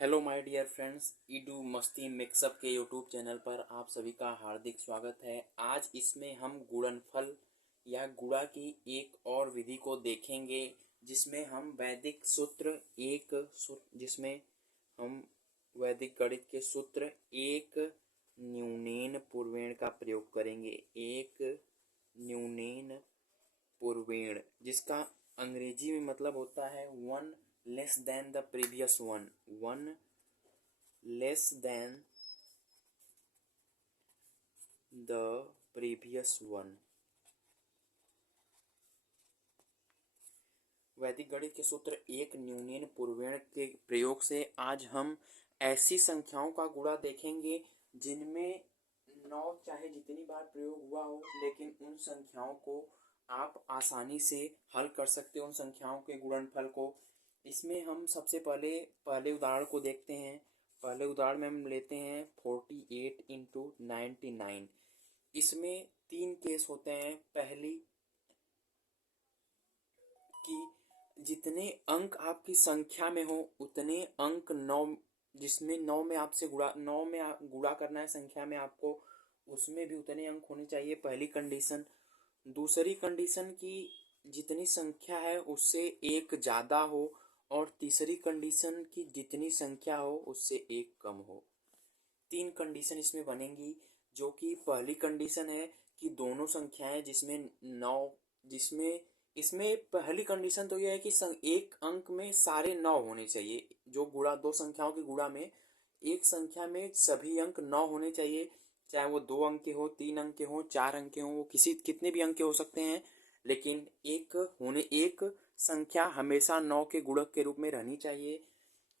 Hello my dear friends, Edu Masti mixup के YouTube channel पर आप सभी का हार्दिक स्वागत है। आज इसमें हम गुणनफल या गुणा की एक और विधि को देखेंगे, जिसमें हम वैदिक सूत्र जिसमें हम वैदिक गणित के सूत्र एक न्यूनेन पूर्वेण का प्रयोग करेंगे। एक न्यूनेन पूर्वेण, जिसका अंग्रेजी में मतलब होता है one less than the previous one less than the previous one. वैदिक गणित के सूत्र एक न्यूनेन पूर्वेण के प्रयोग से आज हम ऐसी संख्याओं का गुणा देखेंगे जिनमें 9 चाहे जितनी बार प्रयोग हुआ हो, लेकिन उन संख्याओं को आप आसानी से हल कर सकते हो, उन संख्याओं के गुणनफल को। इसमें हम सबसे पहले उदाहरण को देखते हैं। पहले उदाहरण में हम लेते हैं 48 इंटू 99। इसमें 3 केस होते हैं। पहली कि जितने अंक आपकी संख्या में हो उतने अंक 9, जिसमें 9 में आपसे गुणा करना है संख्या में आपको, उसमें भी उतने अंक होने चाहिए, पहली कंडीशन। दूसरी कंडीशन की जितनी संख्या है उससे एक ज़्यादा हो, और तीसरी कंडीशन की जितनी संख्या हो उससे एक कम हो। 3 कंडीशन इसमें बनेंगी, जो कि पहली कंडीशन है कि दोनों संख्याएं जिसमें इसमें पहली कंडीशन तो यह है कि एक अंक में सारे 9 होने चाहिए। जो गुणा दो संख्याओं के गुणा में एक संख्या में सभी अंक 9 होने चाहिए, चाहे वो 2 अंक के हो, 3 अंक के हो, 4 अंक के हो, वो कितने भी अंक के हो सकते हैं, लेकिन एक संख्या हमेशा 9 के गुणक के रूप में रहनी चाहिए।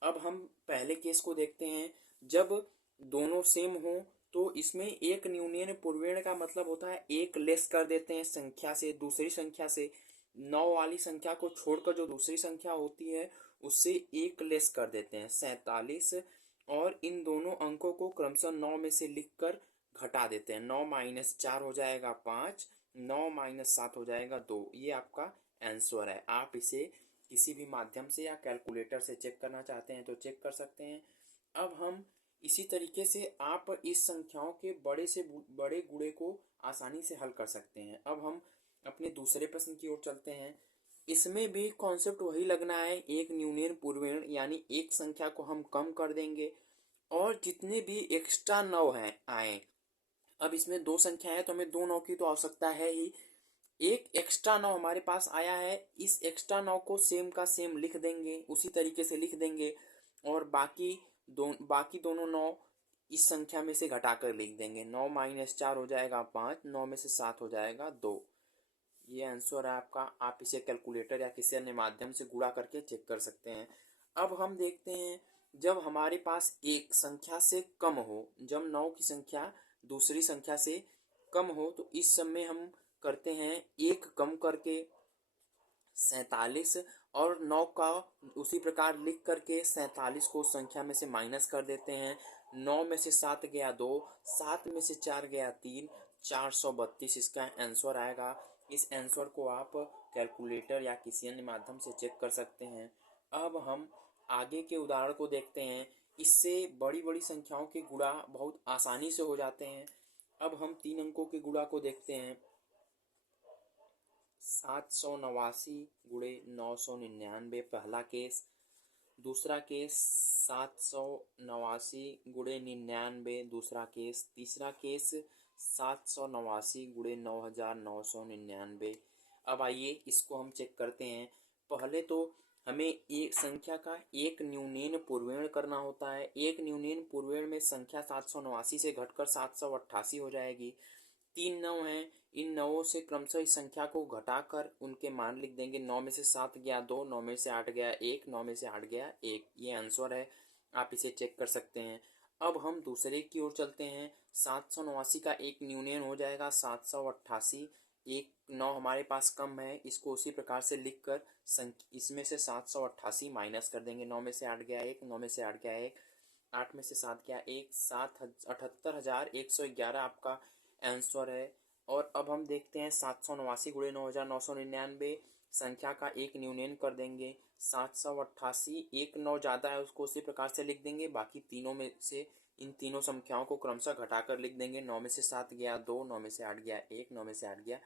अब हम पहले केस को देखते हैं। जब दोनों सेम हो तो इसमें एक न्यूनेन पूर्वेण का मतलब होता है एक लेस कर देते हैं संख्या से, दूसरी संख्या से। 9 वाली संख्या को छोड़कर जो दूसरी संख्या होती है उससे एक लेस कर देते हैं, 47, और इन दोनों अंकों को क्रमशः 9 में से लिखकर घटा देते हैं। 9 माइनस 4 हो जाएगा 5, 9 माइनस 7 हो जाएगा 2। ये आपका आंसर है। आप इसे किसी भी माध्यम से या कैलकुलेटर से चेक करना चाहते हैं तो चेक कर सकते हैं। अब हम इसी तरीके से आप इस संख्याओं के बड़े से बड़े गुणे को आसानी से हल कर सकते हैं। अब हम अपने दूसरे प्रश्न की ओर चलते हैं। इसमें भी कॉन्सेप्ट वही लगना है, एक न्यूनेन पूर्वेण, यानी एक संख्या को हम कम कर देंगे और जितने भी एक्स्ट्रा 9 हैं आए। अब इसमें 2 संख्या है तो हमें 2 9 की तो आवश्यकता है ही। एक एक्स्ट्रा 9 हमारे पास आया है, इस एक्स्ट्रा 9 को सेम का सेम लिख देंगे, उसी तरीके से लिख देंगे, और बाकी दोनों 9 इस संख्या में से घटाकर लिख देंगे। 9 माइनस 4 हो जाएगा 5, 9 में से 7 हो जाएगा 2। ये आंसर है आपका। आप इसे कैलकुलेटर या किसी अन्य माध्यम से गुणा करके चेक कर सकते हैं। अब हम देखते हैं, जब हमारे पास एक संख्या से कम हो, जब 9 की संख्या दूसरी संख्या से कम हो, तो इस समय हम करते हैं एक कम करके 47, और 9 का उसी प्रकार लिख करके 47 को संख्या में से माइनस कर देते हैं। 9 में से 7 गया 2, 7 में से 4 गया 3, 432 इसका आंसर आएगा। इस आंसर को आप कैलकुलेटर या किसी अन्य माध्यम से चेक कर सकते हैं। अब हम आगे के उदाहरण को देखते हैं। इससे बड़ी बड़ी संख्याओं के गुणा बहुत आसानी से हो जाते हैं। अब हम 3 अंकों के गुणा को देखते हैं। 789 गुणे 999 पहला केस। दूसरा केस 789 गुणे 99 दूसरा केस। तीसरा केस 789 गुणे 9999। अब आइए इसको हम चेक करते हैं। पहले तो हमें एक संख्या का एक न्यूनेन पूर्वेण करना होता है। एक न्यूनेन पूर्वेण में संख्या 789 से घटकर 788 हो जाएगी। 3 9 हैं, इन 9 से क्रमशः इस संख्या को घटाकर उनके मान लिख देंगे। 9 में से 7 गया 2, 9 में से 8 गया 1, 9 में से 8 गया 1। ये आंसर है, आप इसे चेक कर सकते हैं। अब हम दूसरे की ओर चलते हैं। 789 का एक न्यूनेन हो जाएगा 788। एक 9 हमारे पास कम है, इसको उसी प्रकार से लिख कर इसमें से 788 माइनस कर देंगे। 9 में से 8 गया 1, 9 में से 8 गया 1, 8 में से 7 गया 1, 7,78,111 आपका आंसर है। और अब हम देखते हैं 789 गुणे 9,999 संख्या का एक न्यूनेन कर देंगे। 788, एक 9 ज़्यादा है उसको उसी प्रकार से लिख देंगे, बाकी तीनों में से इन तीनों संख्याओं को क्रमशः घटाकर लिख देंगे। 9 में से 7 गया 2, 9 में से 8 गया 1, 9 में से 8 गया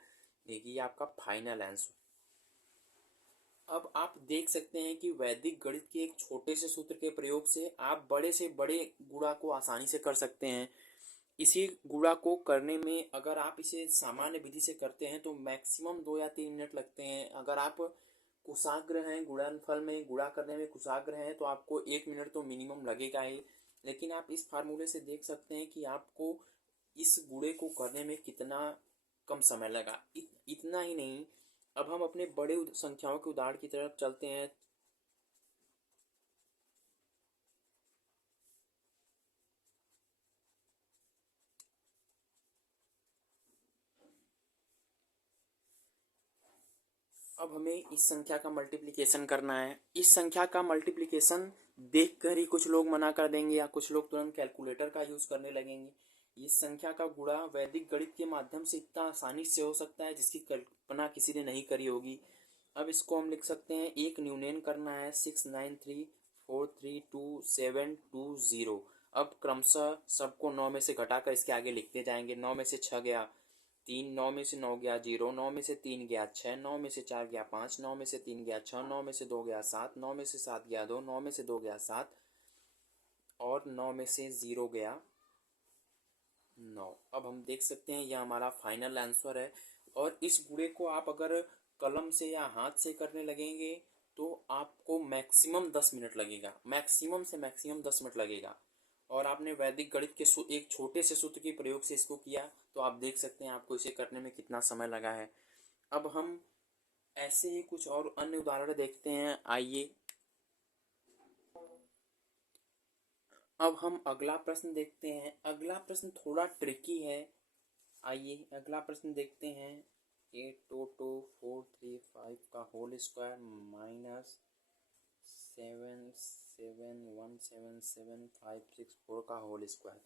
1। ये आपका फाइनल आंसर। अब आप देख सकते हैं कि वैदिक गणित के एक छोटे से सूत्र के प्रयोग से आप बड़े से बड़े गुणा को आसानी से कर सकते हैं। इसी गुणा को करने में अगर आप इसे सामान्य विधि से करते हैं तो मैक्सिमम 2 या 3 मिनट लगते हैं। अगर आप कुशाग्र हैं, गुणनफल में गुणा करने में कुशाग्र हैं, तो आपको 1 मिनट तो मिनिमम लगेगा ही। लेकिन आप इस फार्मूले से देख सकते हैं कि आपको इस गुणे को करने में कितना कम समय लगा। इतना ही नहीं, अब हम अपने बड़े संख्याओं के उदाहरण की तरफ चलते हैं। अब हमें इस संख्या का मल्टीप्लिकेशन करना है। इस संख्या का मल्टीप्लिकेशन देखकर ही कुछ लोग मना कर देंगे या कुछ लोग तुरंत कैलकुलेटर का यूज़ करने लगेंगे। इस संख्या का गुणा वैदिक गणित के माध्यम से इतना आसानी से हो सकता है जिसकी कल्पना किसी ने नहीं करी होगी। अब इसको हम लिख सकते हैं, एक न्यूनयन करना है 693432720। अब क्रमशः सबको 9 में से घटाकर इसके आगे लिखते जाएंगे। 9 में से 6 गया 3, 9 में से 9 गया 0, 9 में से 3 गया 6, 9 में से 4 गया 5, 9 में से 3 गया 6, 9 में से 2 गया 7, 9 में से 7 गया 2, 9 में से 2 गया 7 और 9 में से 0 गया 9। अब हम देख सकते हैं यह हमारा फाइनल आंसर है। और इस गुणे को आप अगर कलम से या हाथ से करने लगेंगे तो आपको मैक्सिमम 10 मिनट लगेगा, मैक्सिमम से मैक्सिमम 10 मिनट लगेगा। और आपने वैदिक गणित के एक छोटे से सूत्र के प्रयोग से इसको किया तो आप देख सकते हैं आपको इसे करने में कितना समय लगा है। अब हम ऐसे ही कुछ और अन्य उदाहरण देखते हैं। आइए अब हम अगला प्रश्न देखते हैं। अगला प्रश्न थोड़ा ट्रिकी है। आइए अगला प्रश्न देखते हैं। 82243 का होल स्क्वायर माइनस 77177564 का होल स्क्वायर।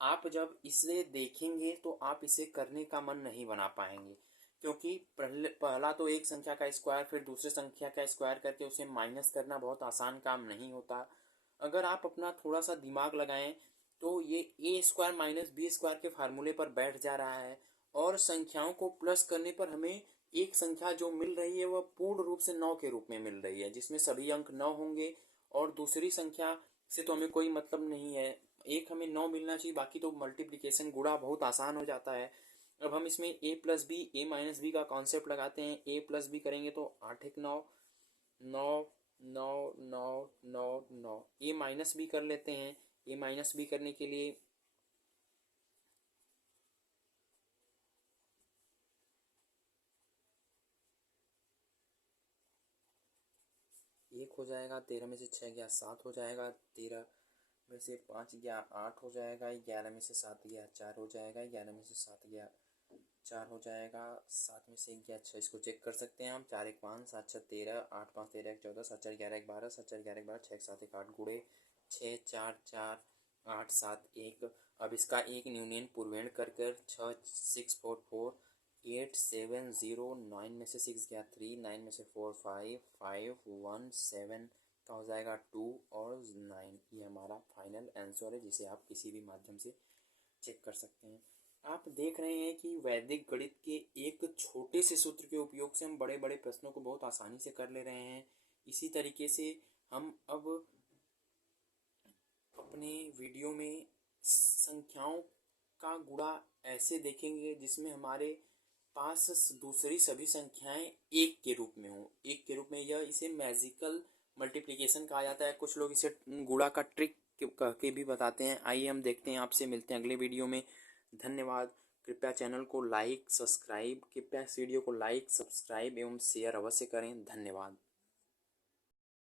आप जब इसे देखेंगे तो आप इसे करने का मन नहीं बना पाएंगे, क्योंकि पहला तो एक संख्या का स्क्वायर फिर दूसरे संख्या का स्क्वायर करके उसे माइनस करना बहुत आसान काम नहीं होता। अगर आप अपना थोड़ा सा दिमाग लगाएं तो ये ए स्क्वायर माइनस बी स्क्वायर के फार्मूले पर बैठ जा रहा है और संख्याओं को प्लस करने पर हमें एक संख्या जो मिल रही है वह पूर्ण रूप से 9 के रूप में मिल रही है, जिसमें सभी अंक 9 होंगे। और दूसरी संख्या से तो हमें कोई मतलब नहीं है, एक हमें 9 मिलना चाहिए, बाकी तो मल्टीप्लिकेशन गुणा बहुत आसान हो जाता है। अब हम इसमें ए प्लस बी ए माइनस बी का कॉन्सेप्ट लगाते हैं। ए प्लस बी करेंगे तो 8 एक 9 9 9 9 9 9। ए माइनस बी कर लेते हैं। ए माइनस बी करने के लिए एक हो जाएगा, 13 में से 6 गया 7 हो जाएगा, 13 में से 5 गया 8 हो जाएगा, 11 में से 7 गया 4 हो जाएगा, 11 में से 7 गया 4 हो जाएगा, 7 में से 1 गया 6। इसको चेक कर सकते हैं हम। 4 1 5 7 6 13 8 5 13 1 14 7 4 11 1 12 7 4 11 1 12 6 7 1 8 गुणे 6 4 4 8 7 1। अब इसका एक न्यूनयन पूर्वेण कर 6 6 4 4 8 7 0। 9 में से 6 गया 3, 9 में से 4 5 5 1 7 का हो जाएगा 2 और 9। ये हमारा फाइनल आंसर है जिसे आप किसी भी माध्यम से चेक कर सकते हैं। आप देख रहे हैं कि वैदिक गणित के एक छोटे से सूत्र के उपयोग से हम बड़े बड़े प्रश्नों को बहुत आसानी से कर ले रहे हैं। इसी तरीके से हम अब अपने वीडियो में संख्याओं का गुणा ऐसे देखेंगे जिसमें हमारे पास दूसरी सभी संख्याएं एक के रूप में हो, एक के रूप में। यह इसे मैजिकल मल्टीप्लिकेशन कहा जाता है। कुछ लोग इसे गुणा का ट्रिक कह के भी बताते हैं। आइए हम देखते हैं। आपसे मिलते हैं अगले वीडियो में। धन्यवाद। कृपया चैनल को लाइक सब्सक्राइब कृपया इस वीडियो को लाइक सब्सक्राइब एवं शेयर अवश्य करें। धन्यवाद।